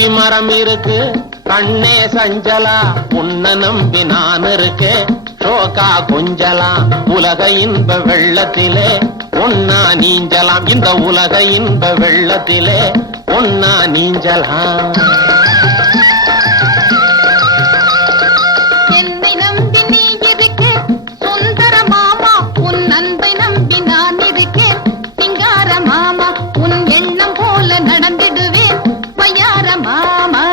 நம்பி மரம் இருக்கு கண்ணே சஞ்சலா, உன்ன நம்பி நான் இருக்கேன் ஷோகா கொஞ்சலாம். உலக இன்ப வெள்ளத்திலே ஒன்னா நீஞ்சலாம், இந்த உலக இன்ப வெள்ளத்திலே ஒன்னா நீஞ்சலாம். என்னை நம்பி நீ இருக்க சுந்தர மாமா, உன் அன்பை நம்பி நான் இருக்கேன் சிங்கார மாமா. உன் எண்ணம் போல நடந்திடுவேன் பையார மாமா.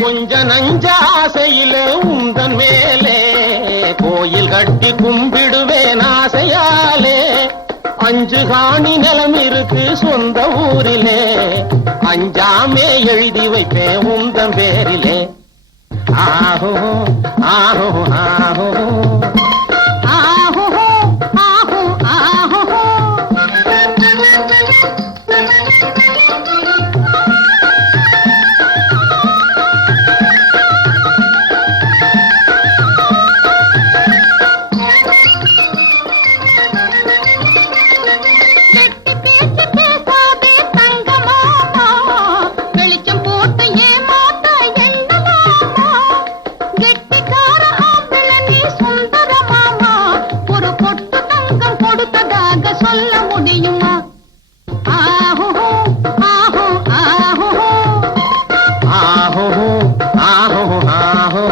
கொஞ்ச நஞ்ச ஆசையில உந்தன் மேலே கோயில் கட்டி கும்பிடுவேன் ஆசையாலே. அஞ்சு காணி நிலம் இருக்கு சொந்த ஊரிலே, அஞ்சாமே எழுதி வைப்பேன் உந்தன் பேரிலே. ஆஹோ ஆஹோ ஆஹோ ஆஹோ ஆஹோ ஆஹோ. சொல்ல முடியுமா? ஆஹோ ஆஹோ ஆஹோ ஆஹோ ஆஹோ ஆஹோ.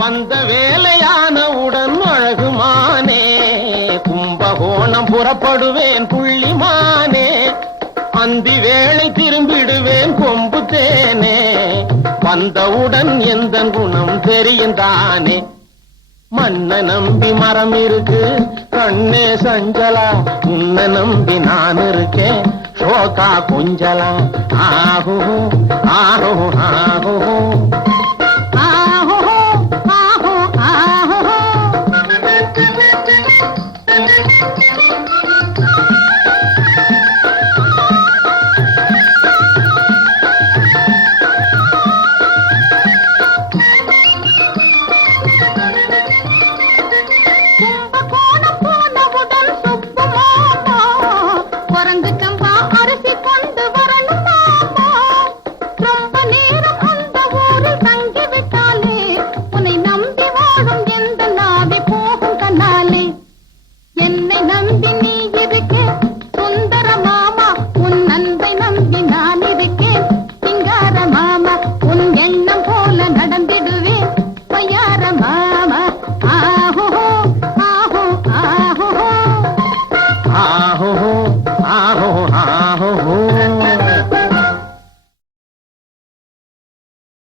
வந்த வேலையானவுடன் அழகுமானே, கும்பகோணம் புறப்படுவேன் புள்ளிமானே. அந்தி வேளை திரும்பிடுவேன் கொம்பு தேனே, வந்தவுடன் எந்த குணம் தெரியும் தானே. மண்ண நம்பி மரம் இருக்கு கண்ணே சஞ்சலா, உன்ன நம்பி நான் இருக்கேன் ஷோகா கொஞ்சலா. ஆஹோ ஆஹோ ஆஹோ ஆஹோ ஆஹோ ஆஹோ. கும்பகோணம் போனவுடன் சுப்பு மாமா, குரங்கு சம்பா அரிசி கொண்டு வரணும் மாமா. ரொம்ப நேரம் அந்த ஊரில் தங்கிவிட்டாலே உன்னை நம்பி வாழும் எந்த நாவி போகும் கண்ணாலே. என்னை நம்பி நீ இருக்க சுந்தர மாமா, உன் அன்பை நம்பி நான் இருக்கேன் சிங்கார மாமா. உன் எண்ணம் போல நடந்திடுவேன் பையார மாமா. ஆஹோ ஆஹோ ஆஹோ ஆஹோ ஆஹோ ஆஹோ.